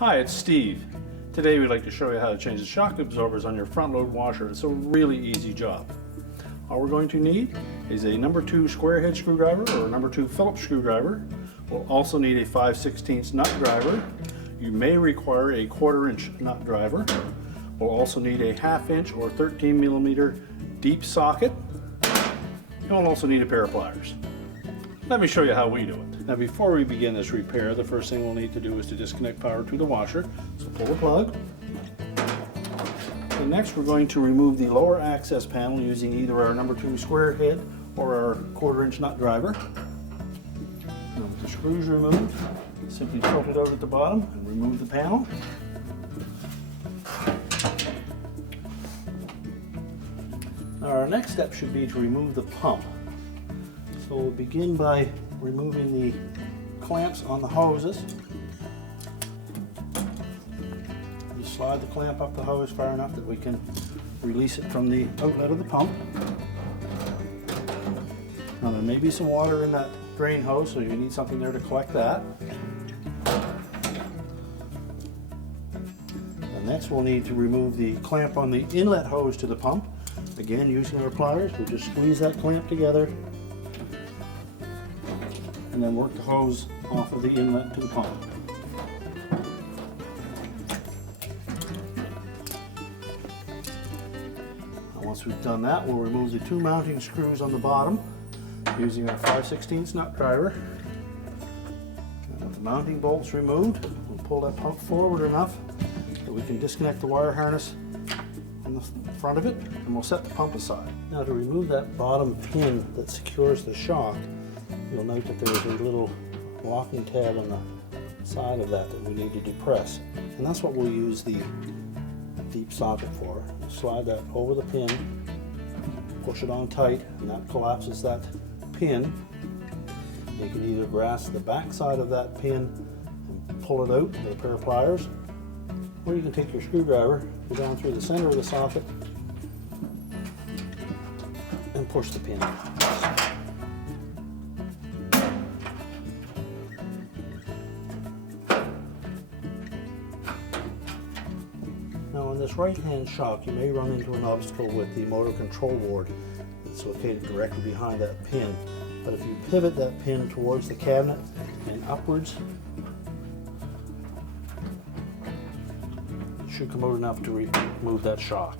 Hi, it's Steve. Today we'd like to show you how to change the shock absorbers on your front load washer. It's a really easy job. All we're going to need is a number 2 square head screwdriver or a number 2 Phillips screwdriver. We'll also need a 5/16 nut driver. You may require a 1/4 inch nut driver. We'll also need a 1/2 inch or 13 millimeter deep socket. And we'll also need a pair of pliers. Let me show you how we do it. Now before we begin this repair, the first thing we'll need to do is to disconnect power to the washer. So pull the plug. And next we're going to remove the lower access panel using either our number 2 square head or our 1/4 inch nut driver. Now with the screws removed, simply tilt it out at the bottom and remove the panel. Now our next step should be to remove the pump. So we'll begin by removing the clamps on the hoses. You slide the clamp up the hose far enough that we can release it from the outlet of the pump. Now there may be some water in that drain hose, so you need something there to collect that. And next we'll need to remove the clamp on the inlet hose to the pump. Again, using our pliers, we'll just squeeze that clamp together and then work the hose off of the inlet to the pump. Now once we've done that, we'll remove the 2 mounting screws on the bottom using our 5/16 nut driver. And with the mounting bolts removed, we'll pull that pump forward enough that we can disconnect the wire harness on the front of it, and we'll set the pump aside. Now to remove that bottom pin that secures the shock, you'll note that there is a little locking tab on the side of that we need to depress. And that's what we'll use the deep socket for. Slide that over the pin, push it on tight, and that collapses that pin. You can either grasp the back side of that pin and pull it out with a pair of pliers, or you can take your screwdriver, go down through the center of the socket, and push the pin out. Now on this right hand shock, you may run into an obstacle with the motor control board that's located directly behind that pin. But if you pivot that pin towards the cabinet and upwards, it should come out enough to remove that shock.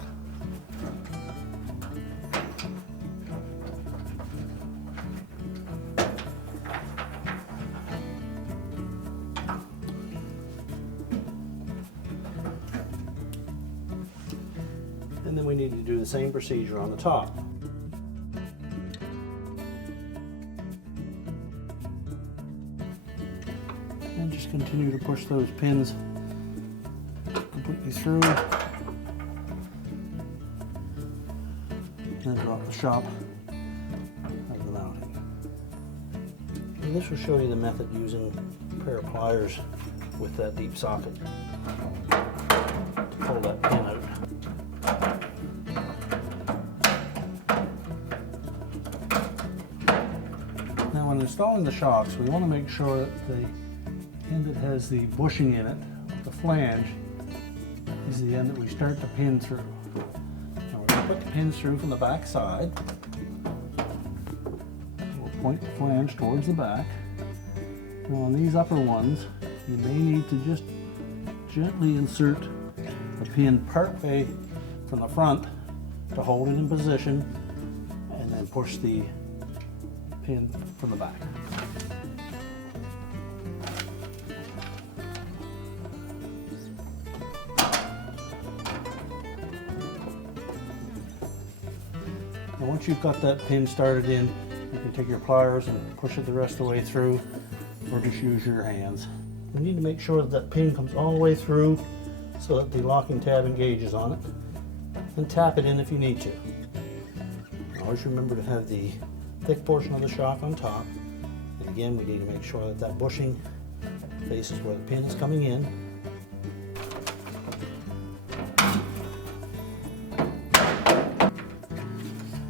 And then we need to do the same procedure on the top. And just continue to push those pins completely through. And drop the shock out of the mounting. And this will show you the method using a pair of pliers with that deep socket to pull that pin out. Now when installing the shocks, we want to make sure that the end that has the bushing in it, the flange, is the end that we start the pin through. Now we're going to put the pins through from the back side. We'll point the flange towards the back. Now on these upper ones, you may need to just gently insert the pin part way from the front to hold it in position, and then push the pin from the back. Now once you've got that pin started in, you can take your pliers and push it the rest of the way through, or just use your hands. We need to make sure that that pin comes all the way through so that the locking tab engages on it, and tap it in if you need to. Always remember to have the thick portion of the shock on top, and again we need to make sure that that bushing faces where the pin is coming in.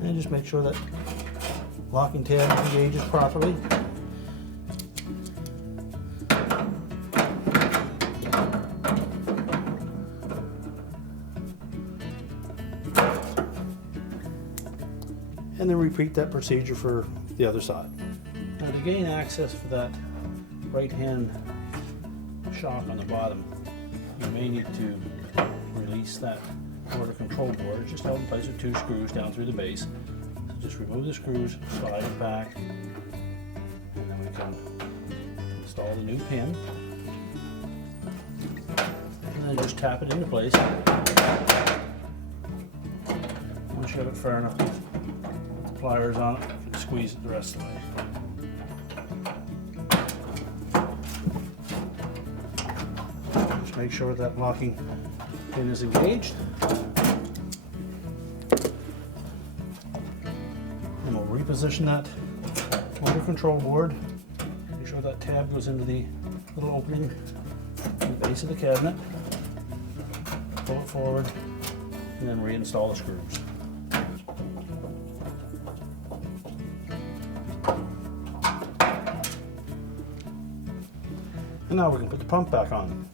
And just make sure that locking tab engages properly. and then repeat that procedure for the other side. Now to gain access for that right hand shock on the bottom, you may need to release that motor control board. It's just held in place with 2 screws down through the base. So just remove the screws, slide it back, and then we can install the new pin. And then just tap it into place. Once you have it far enough to put the pliers on it, you can squeeze it the rest of the way. Just make sure that locking pin is engaged. And we'll reposition that motor control board. Make sure that tab goes into the little opening in the base of the cabinet. Pull it forward and then reinstall the screws. And now we can put the pump back on.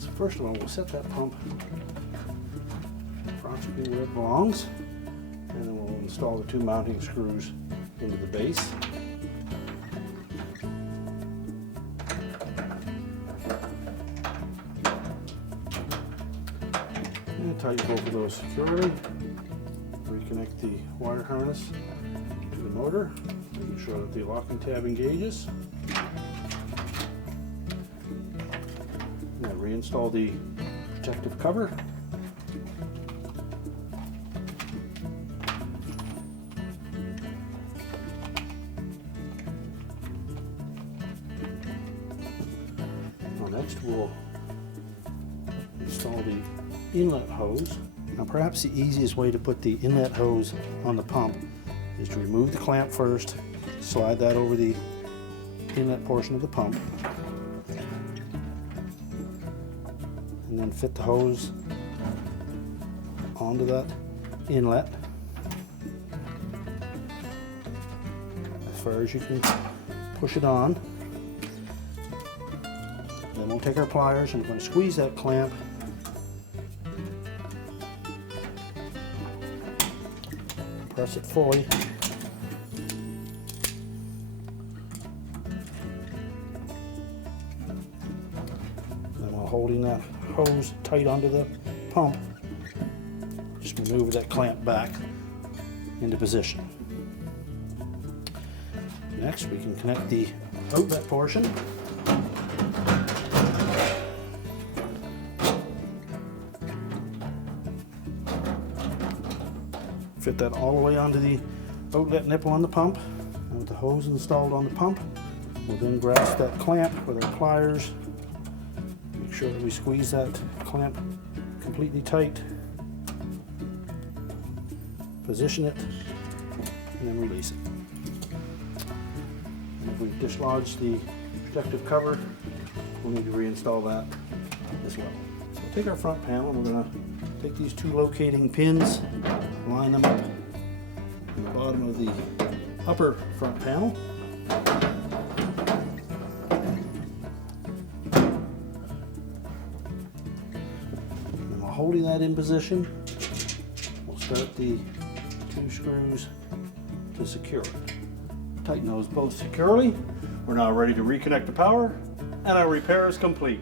So first of all, we'll set that pump approximately where it belongs, and then we'll install the 2 mounting screws into the base. And tighten both of those securely. Reconnect the wire harness to the motor, making sure that the locking tab engages. Now reinstall the protective cover. Now next we'll install the inlet hose. Now perhaps the easiest way to put the inlet hose on the pump is to remove the clamp first, slide that over the inlet portion of the pump, and then fit the hose onto that inlet as far as you can push it on. Then we'll take our pliers and we're going to squeeze that clamp press it fully. Then while holding that hose tight onto the pump, just maneuver that clamp back into position. Next, we can connect the outlet portion. Fit that all the way onto the outlet nipple on the pump. And with the hose installed on the pump, we'll then grasp that clamp with our pliers. Make sure that we squeeze that clamp completely tight. Position it, and then release it. And if we've dislodged the protective cover, we'll need to reinstall that as well. So we'll take our front panel and we're going to take these 2 locating pins, line them up in the bottom of the upper front panel. And while holding that in position, we'll start the 2 screws to secure it. Tighten those both securely. We're now ready to reconnect the power, and our repair is complete.